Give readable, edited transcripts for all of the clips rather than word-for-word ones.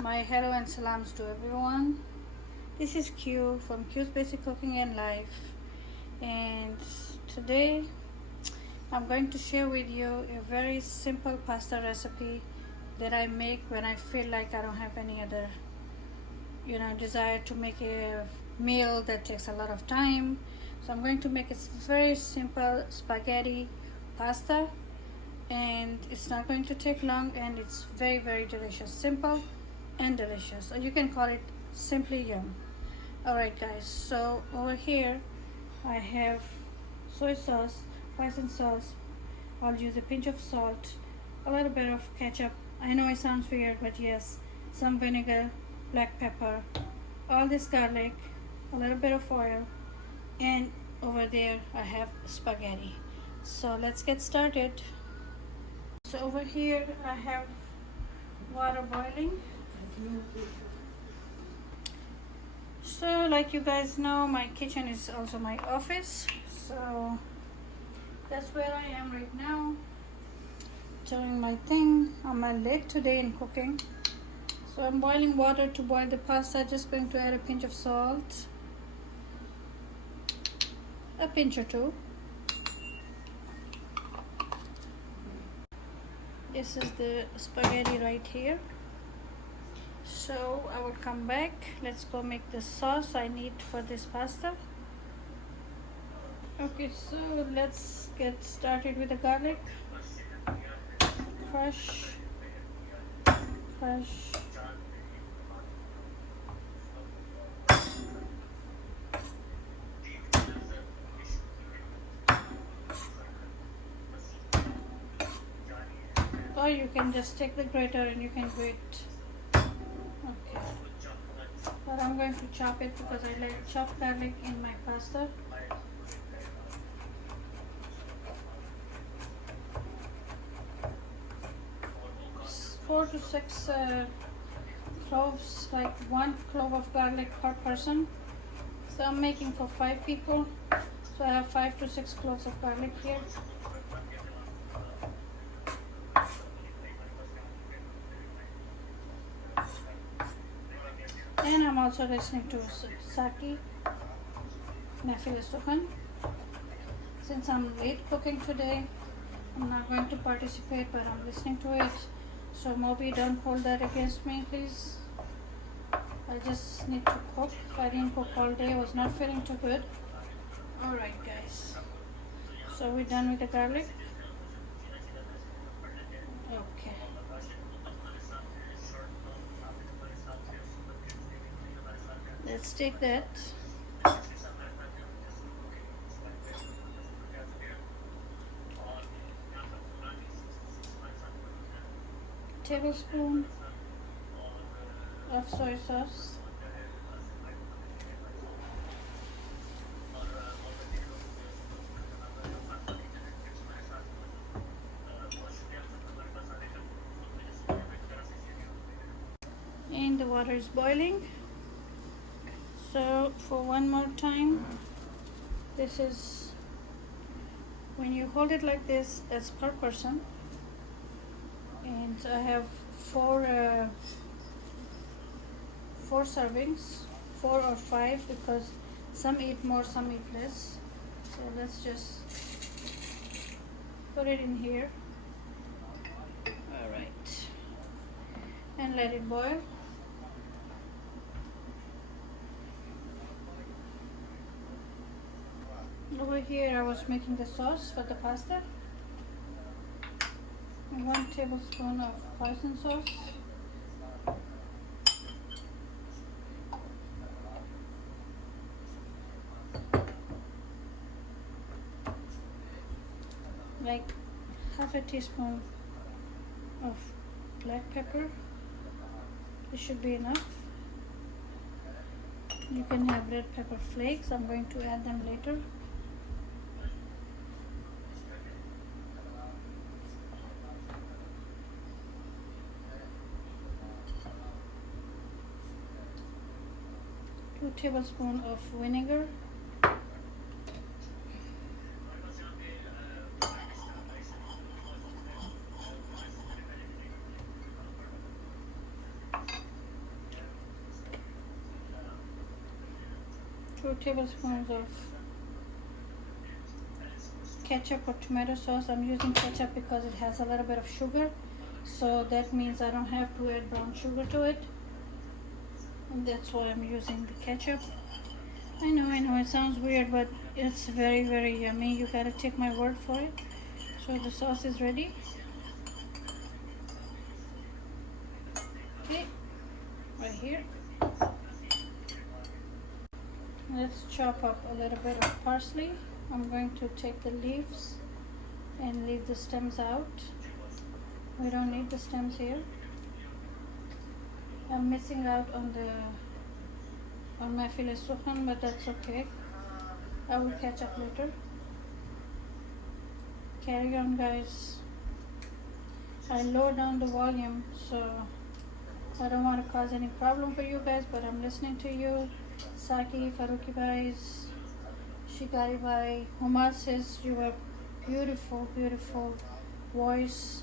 My hello and salams to everyone. This is Q from Q's Basic Cooking and Life, and today I'm going to share with you a very simple pasta recipe that I make when I feel like I don't have any other desire to make a meal that takes a lot of time. So I'm going to make a very simple spaghetti pasta, and it's not going to take long, and it's very delicious, simple and delicious, or you can call it simply yum. Alright guys, so over here I have soy sauce, hoisin sauce. I'll use a pinch of salt, a little bit of ketchup. I know it sounds weird, but yes, some vinegar, black pepper, all this garlic, a little bit of oil, and over there I have spaghetti. So let's get started. So over here I have water boiling. So like you guys know, my kitchen is also my office, so that's where I am right now, doing my thing. I'm late today in cooking, so I'm boiling water to boil the pasta. Just going to add a pinch of salt, a pinch or two. This is the spaghetti right here. So I will come back. Let's go make the sauce I need for this pasta. Okay, so let's get started with the garlic. Crush. Or you can just take the grater and you can grate. Okay, but I'm going to chop it because I like chopped garlic in my pasta. Four to six cloves, like 1 clove of garlic per person. So I'm making for 5 people, so I have 5 to 6 cloves of garlic here. And I'm also listening to Saki Nafil Suhan. Since I'm late cooking today, I'm not going to participate, but I'm listening to it. So Moby, don't hold that against me, please. I just need to cook. I didn't cook all day. I was not feeling too good. Alright guys, so we're done with the garlic. Okay. Let's take that. Tablespoon of soy sauce. And the water is boiling. So for one more time, this is when you hold it like this, that's per person. And I have four servings, 4 or 5, because some eat more, some eat less. So let's just put it in here. All right, and let it boil. Over here I was making the sauce for the pasta. 1 tablespoon of hoisin sauce. Like half a teaspoon of black pepper. This should be enough. You can have red pepper flakes. I'm going to add them later. Two tablespoons of vinegar. 2 tablespoons of ketchup or tomato sauce. I'm using ketchup because it has a little bit of sugar, so that means I don't have to add brown sugar to it, and that's why I'm using the ketchup. I know it sounds weird, but it's very, very yummy. You gotta take my word for it. So the sauce is ready. Okay, right here. Let's chop up a little bit of parsley. I'm going to take the leaves and leave the stems out. We don't need the stems here. I'm missing out on my filet suhan, but that's okay. I will catch up later. Carry on, guys. I lower down the volume, so I don't want to cause any problem for you guys, but I'm listening to you. Saki, Faruqi Bhai's, Shikari Bhai, Humar says you have beautiful, beautiful voice.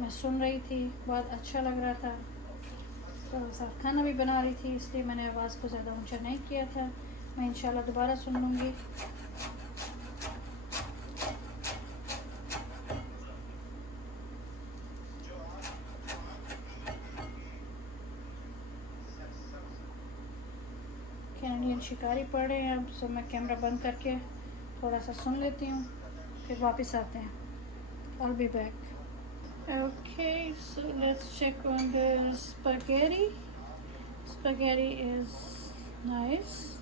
मैं सुन रही थी, बहुत अच्छा लग रहा था, तो साथ खाना भी बना रही थी, इसलिए मैंने आवाज़ को ज़्यादा ऊंचा नहीं किया था. मैं इंशाल्लाह दोबारा सुन लूँगी. कैनेडियन शिकारी पढ़ रहे हैं अब, सो मैं कैमरा बंद करके थोड़ा सा सुन लेती हूँ, फिर वापस आते हैं. I'll be back. Okay, so let's check on the spaghetti. Spaghetti is nice,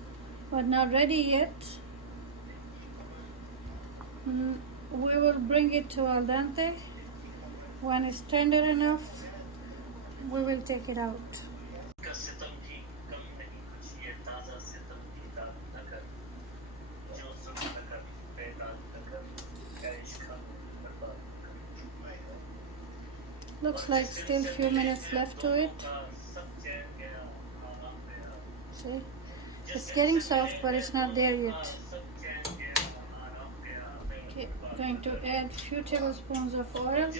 but not ready yet. We will bring it to al dente. When it's tender enough, we will take it out. Looks like still few minutes left to it. See, it's getting soft, but it's not there yet. Okay, going to add few tablespoons of oil,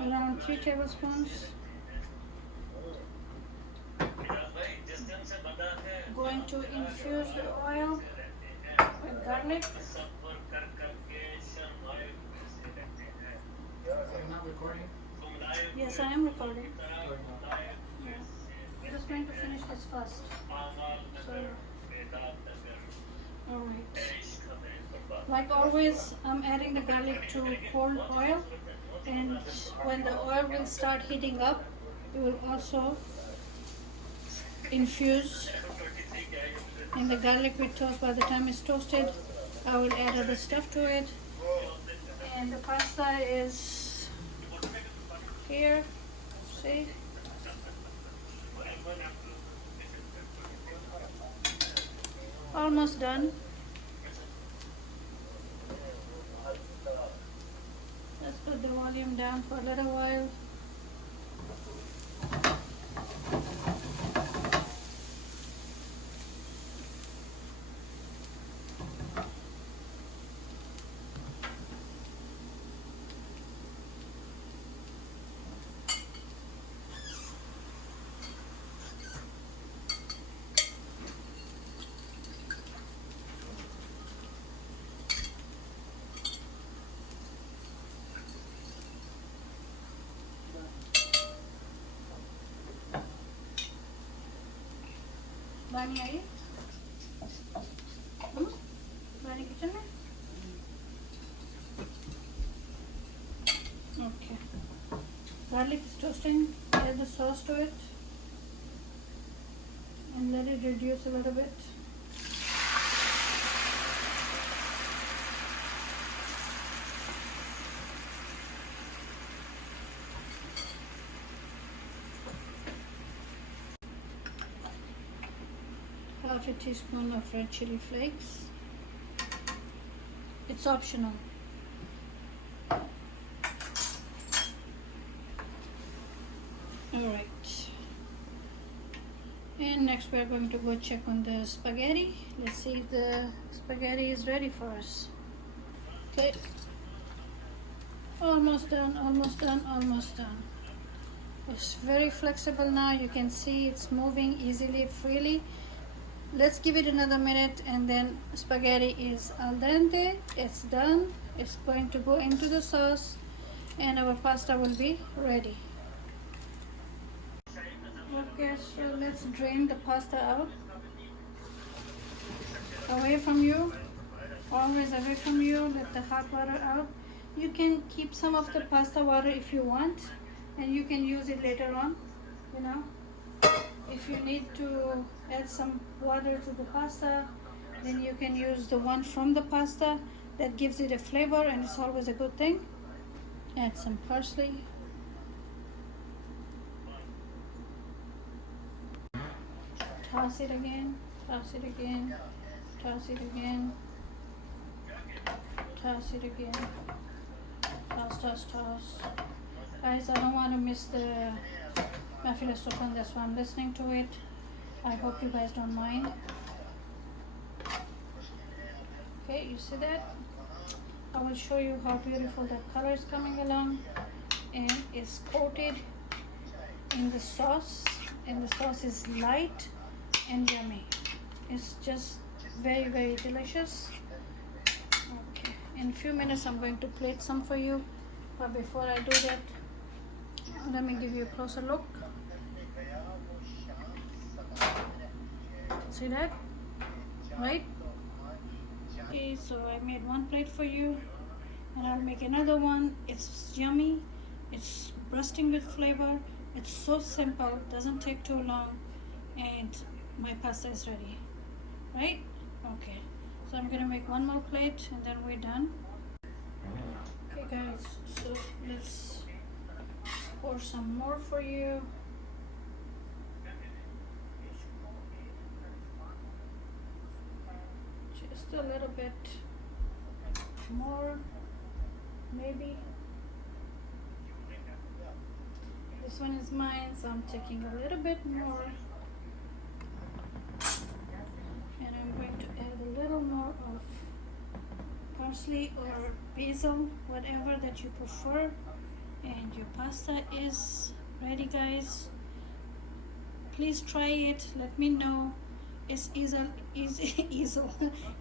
around 3 tablespoons. Going to infuse the oil with garlic. Recording? Yes, I am recording. Yeah. I'm just going to finish this first. So, alright. Like always, I'm adding the garlic to cold oil, and when the oil will start heating up, it will also infuse in the garlic with toast. By the time it's toasted, I will add other stuff to it. And the pasta is here, see? Almost done. Let's put the volume down for a little while. Bani I Bani kitchen में okay. Garlic is toasting. Add the sauce to it and let it reduce a little bit. Half a teaspoon of red chili flakes. It's optional. Alright. And next we are going to go check on the spaghetti. Let's see if the spaghetti is ready for us. Okay. Almost done, almost done, almost done. It's very flexible now. You can see it's moving easily, freely. let's give it another minute, and then spaghetti is al dente. It's done. It's going to go into the sauce, and our pasta will be ready. Okay, so let's drain the pasta out. Away from you, always away from you. Let the hot water out. You can keep some of the pasta water if you want, and you can use it later on, you know. If you need to add some water to the pasta, then you can use the one from the pasta. That gives it a flavor, and it's always a good thing. Add some parsley. Toss it again, toss it again, toss it again, toss it again, toss, toss, toss. Guys, I don't want to miss the mafila sukun, that's why I'm listening to it. I hope you guys don't mind. Okay, you see that? I will show you how beautiful that color is coming along, and it's coated in the sauce, and the sauce is light and yummy. It's just very, very delicious. Okay, in a few minutes I'm going to plate some for you, but before I do that, let me give you a closer look. See that? Right? Okay, so I made one plate for you, and I'll make another one. It's yummy, it's bursting with flavor, it's so simple, doesn't take too long, and my pasta is ready. Right? Okay, so I'm gonna make one more plate and then we're done. Okay guys, so let's pour some more for you. Just a little bit more, maybe. This one is mine, so I'm taking a little bit more. And I'm going to add a little more of parsley or basil, whatever that you prefer. And your pasta is ready, guys. Please try it, let me know. It's easy. You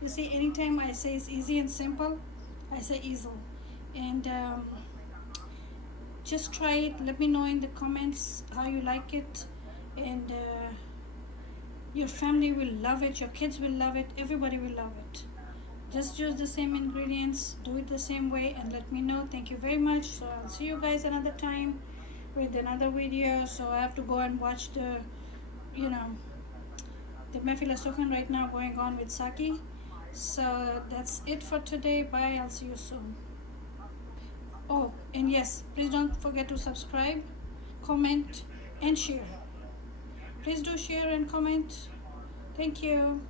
see, anytime I say it's easy and simple, I say easy. And just try it, let me know in the comments how you like it, and your family will love it, your kids will love it, everybody will love it. Just use the same ingredients, do it the same way, and let me know. Thank you very much. So I'll see you guys another time with another video. So I have to go and watch the the mafila sukun right now going on with Saki. So that's it for today. Bye, I'll see you soon. Oh, and yes, please don't forget to subscribe, comment, and share. Please do share and comment. Thank you.